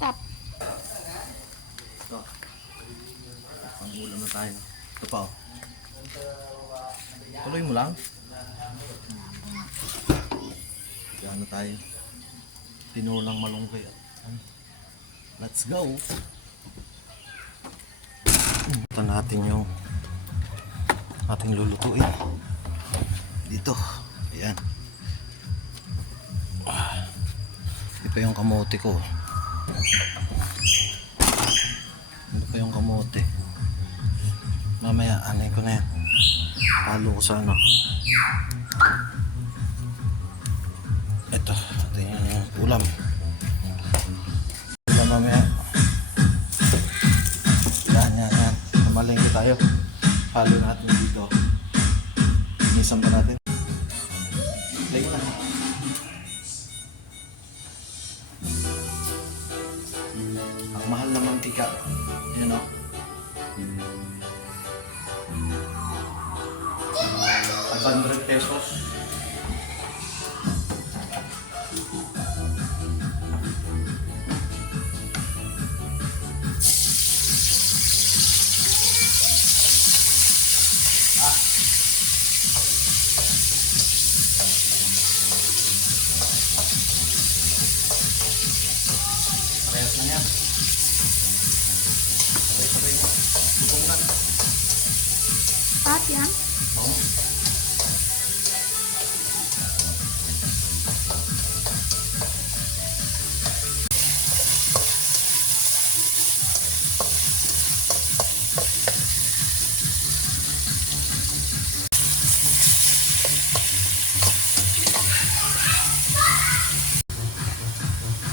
Stop. Ito. Ang ulam na tayo. Ito pa oh. Tuloy mo lang. Yan na tayo. Tinulang malunggay. Let's go. Ito natin yung ating lulutuin. Dito. Ayan. Ito pa yung kamote ko. Ito pa yung kamote. Mamaya, anay ko na yan. Halo ko sa ano. Ito yung ulam. Ulam mamaya. Yan. Namalengke tayo. Halo natin dito. Inisan pa natin. Play mo na. Ang mahal na mantika. Yan o. 500 pesos. Parehas na yan. Sabay-sabay mo. Butong na. At yan. Oo.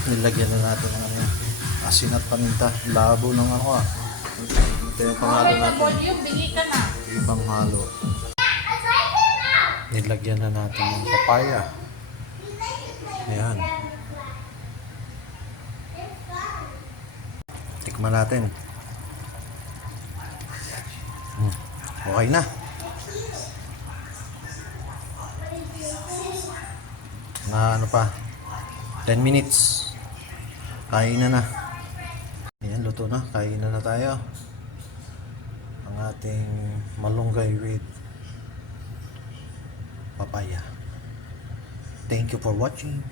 Nilagyan na natin ng ano, asin at paminta. Labo ng ako ah. Ito yung panghalo natin. Ibang halo. Nilagyan na natin ng papaya. Ayan. Tikman natin. Okay na. Na ano pa? 10 minutes. Kain na. Ayan, luto na. Kain na tayo. Ang ating malunggay with papaya. Thank you for watching.